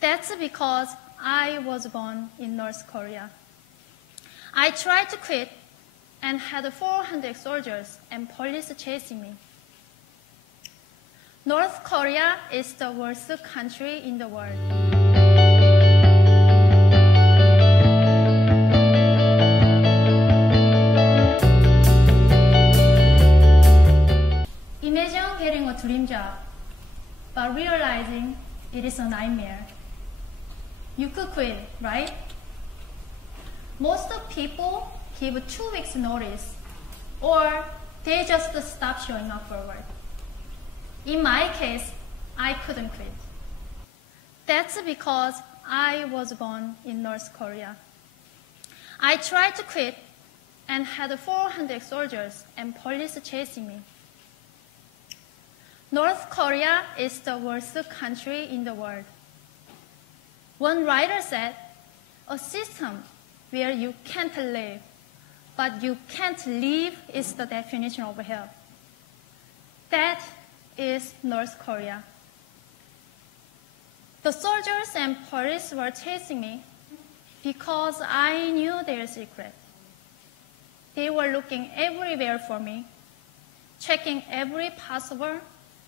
That's because I was born in North Korea. I tried to quit and had 400 soldiers and police chasing me. North Korea is the worst country in the world. Imagine getting a dream job, but realizing it is a nightmare. You could quit, right? Most of people give 2 weeks notice, or they just stop showing up for work. In my case, I couldn't quit. That's because I was born in North Korea. I tried to quit and had 400 soldiers and police chasing me. North Korea is the worst country in the world. One writer said, a system where you can't live, but you can't live is the definition of hell. That is North Korea. The soldiers and police were chasing me because I knew their secret. They were looking everywhere for me, checking every possible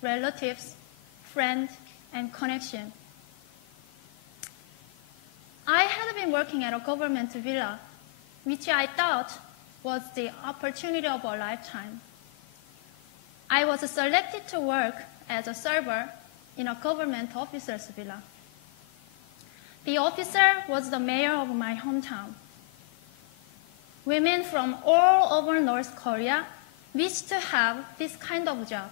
relatives, friend, and connection. I had been working at a government villa, which I thought was the opportunity of a lifetime. I was selected to work as a server in a government officer's villa. The officer was the mayor of my hometown. Women from all over North Korea wish to have this kind of job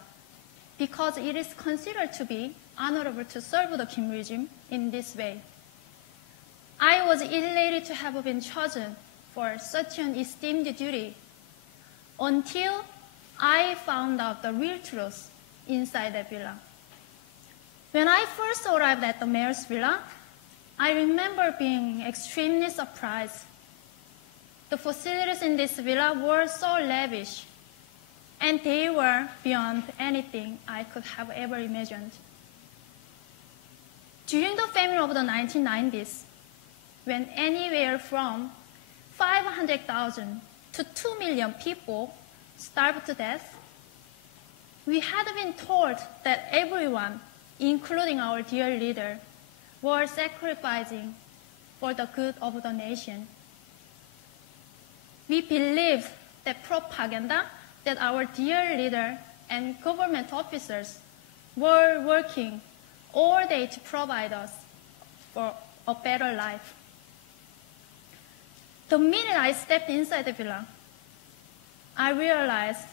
because it is considered to be honorable to serve the Kim regime in this way. I was elated to have been chosen for such an esteemed duty until I found out the real truth inside the villa. When I first arrived at the mayor's villa, I remember being extremely surprised. The facilities in this villa were so lavish, and they were beyond anything I could have ever imagined. During the famine of the 1990s, when anywhere from 500,000 to 2 million people starved to death, we had been told that everyone, including our dear leader, were sacrificing for the good of the nation. We believed that propaganda that our dear leader and government officers were working all day to provide us for a better life. The minute I stepped inside the villa, I realized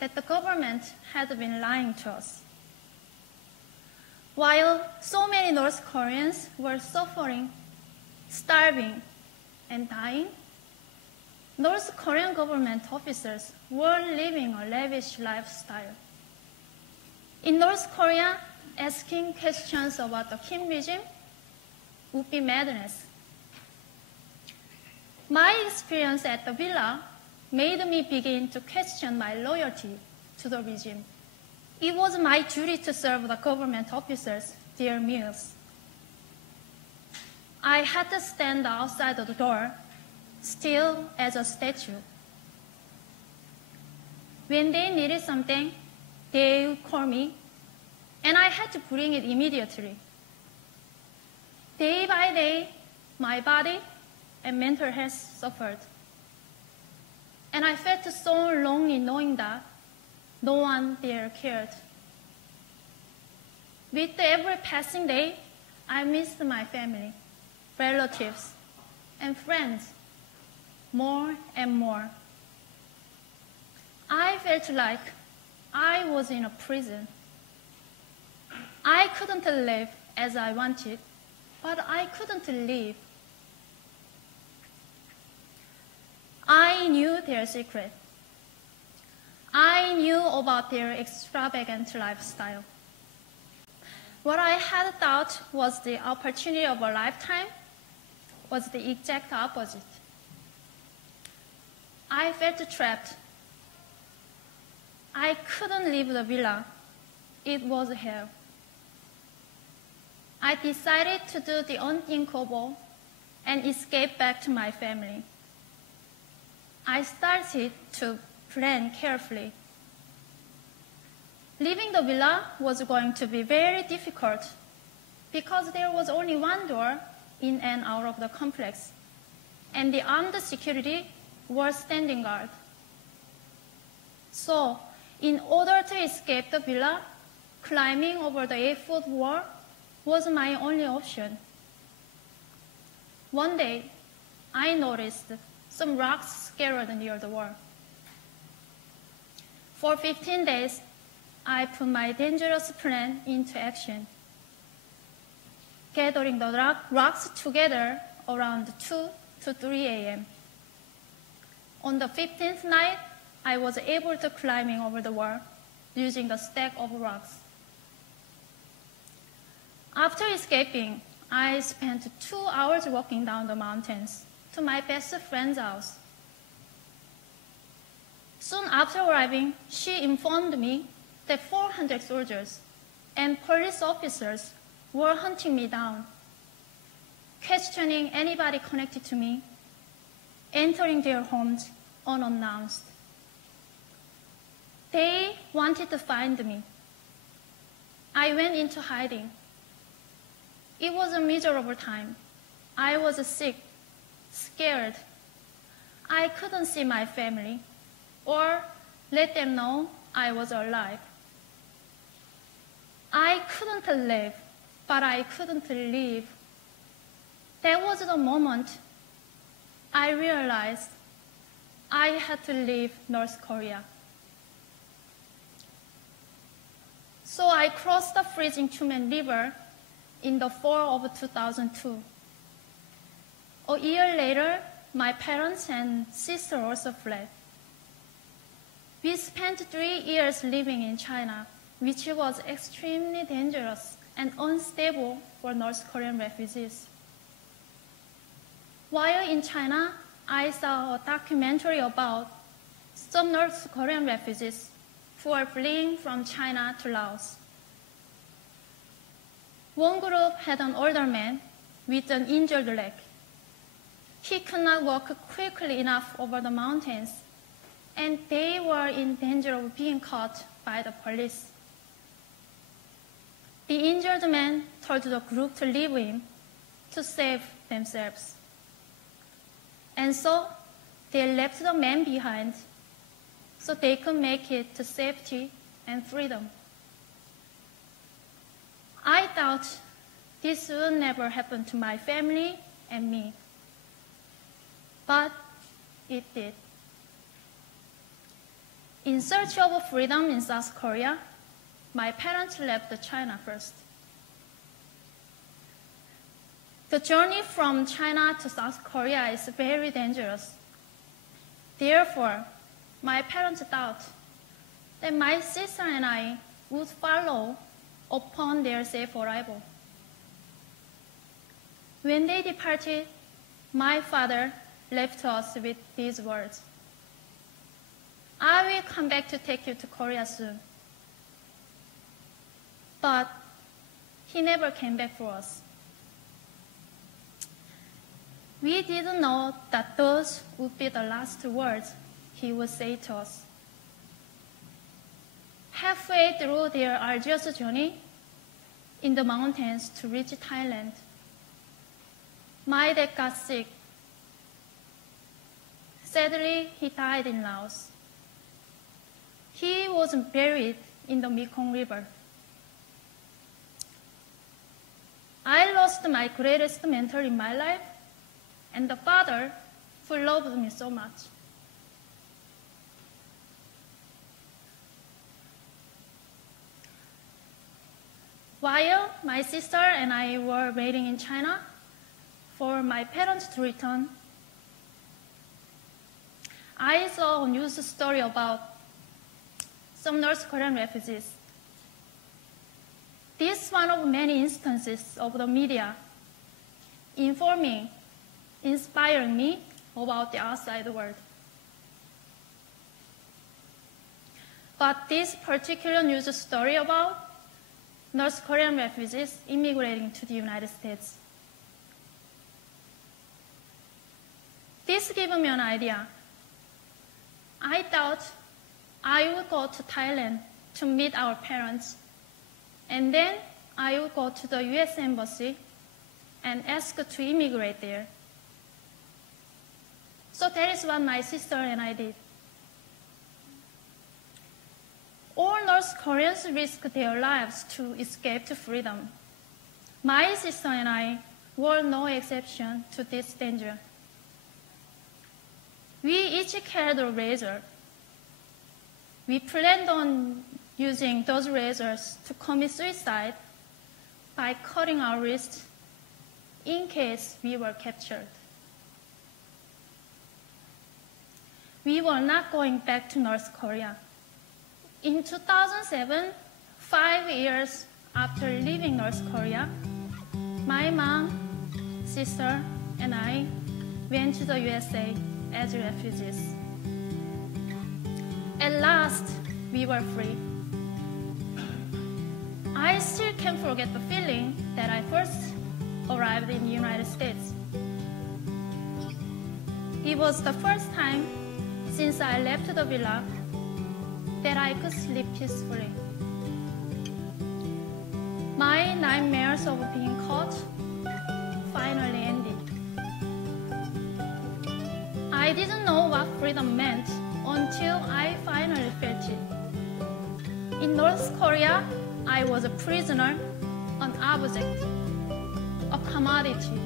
that the government had been lying to us. While so many North Koreans were suffering, starving, and dying, North Korean government officers were living a lavish lifestyle. In North Korea, asking questions about the Kim regime would be madness. My experience at the villa made me begin to question my loyalty to the regime. It was my duty to serve the government officers their meals. I had to stand outside the door, still as a statue. When they needed something, they would call me, and I had to bring it immediately. Day by day, my body and mental health suffered. And I felt so lonely knowing that no one there cared. With every passing day, I missed my family, relatives, and friends more and more. I felt like I was in a prison. I couldn't live as I wanted, but I couldn't live. I knew their secret. I knew about their extravagant lifestyle. What I had thought was the opportunity of a lifetime was the exact opposite. I felt trapped. I couldn't leave the villa. It was hell. I decided to do the unthinkable and escape back to my family. I started to plan carefully. Leaving the villa was going to be very difficult because there was only one door in and out of the complex, and the armed security were standing guard. So, in order to escape the villa, climbing over the 8-foot wall was my only option. One day, I noticed some rocks scattered near the wall. For 15 days, I put my dangerous plan into action, gathering the rocks together around 2 to 3 a.m. On the 15th night, I was able to climb over the wall using the stack of rocks. After escaping, I spent 2 hours walking down the mountains to my best friend's house. Soon after arriving, she informed me that 400 soldiers and police officers were hunting me down, questioning anybody connected to me, entering their homes unannounced. They wanted to find me. I went into hiding. It was a miserable time. I was sick, scared. I couldn't see my family or let them know I was alive. I couldn't live, but I couldn't leave. That was the moment I realized I had to leave North Korea. So I crossed the freezing Chumen River in the fall of 2002. A year later, my parents and sister also fled. We spent 3 years living in China, which was extremely dangerous and unstable for North Korean refugees. While in China, I saw a documentary about some North Korean refugees who are fleeing from China to Laos. One group had an older man with an injured leg. He could not walk quickly enough over the mountains, and they were in danger of being caught by the police. The injured man told the group to leave him to save themselves. And so they left the man behind so they could make it to safety and freedom. I thought this would never happen to my family and me. But it did. In search of freedom in South Korea, my parents left China first. The journey from China to South Korea is very dangerous. Therefore, my parents thought that my sister and I would follow upon their safe arrival. When they departed, my father left us with these words: "I will come back to take you to Korea soon." But he never came back for us. We didn't know that those would be the last words he would say to us. Halfway through their arduous journey in the mountains to reach Thailand, my dad got sick. Sadly, he died in Laos. He was buried in the Mekong River. I lost my greatest mentor in my life and the father who loved me so much. While my sister and I were waiting in China for my parents to return, I saw a news story about some North Korean refugees. This is one of many instances of the media informing, inspiring me about the outside world. But this particular news story about North Korean refugees immigrating to the United States. This gave me an idea. I thought I would go to Thailand to meet our parents, and then I would go to the US Embassy and ask to immigrate there. So that is what my sister and I did. All North Koreans risk their lives to escape to freedom. My sister and I were no exception to this danger. We each carried a razor. We planned on using those razors to commit suicide by cutting our wrists in case we were captured. We were not going back to North Korea. In 2007, 5 years after leaving North Korea, my mom, sister, and I went to the USA as refugees. At last, we were free. I still can't forget the feeling that I first arrived in the United States. It was the first time since I left the villa that I could sleep peacefully. My nightmares of being caught finally ended. I didn't know what freedom meant until I finally felt it. In North Korea, I was a prisoner, an object, a commodity,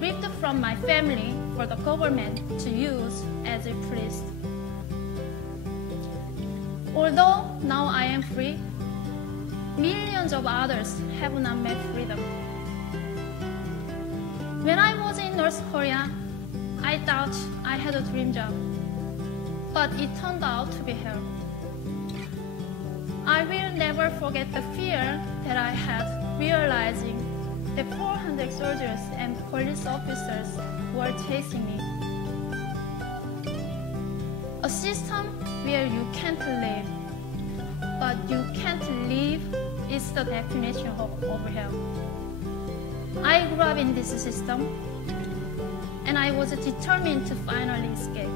ripped from my family for the government to use as it pleased. Although now I am free, millions of others have not met freedom. When I was in North Korea, I thought I had a dream job, but it turned out to be hell. I will never forget the fear that I had realizing that 400 soldiers and police officers were chasing me. A system where you can't live, but you can't live is the definition of hell. I grew up in this system, and I was determined to finally escape.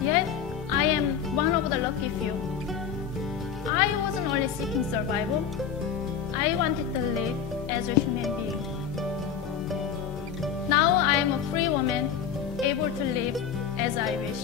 Yet, I am one of the lucky few. I wasn't only seeking survival, I wanted to live as a human being. Now I am a free woman, able to live as I wish.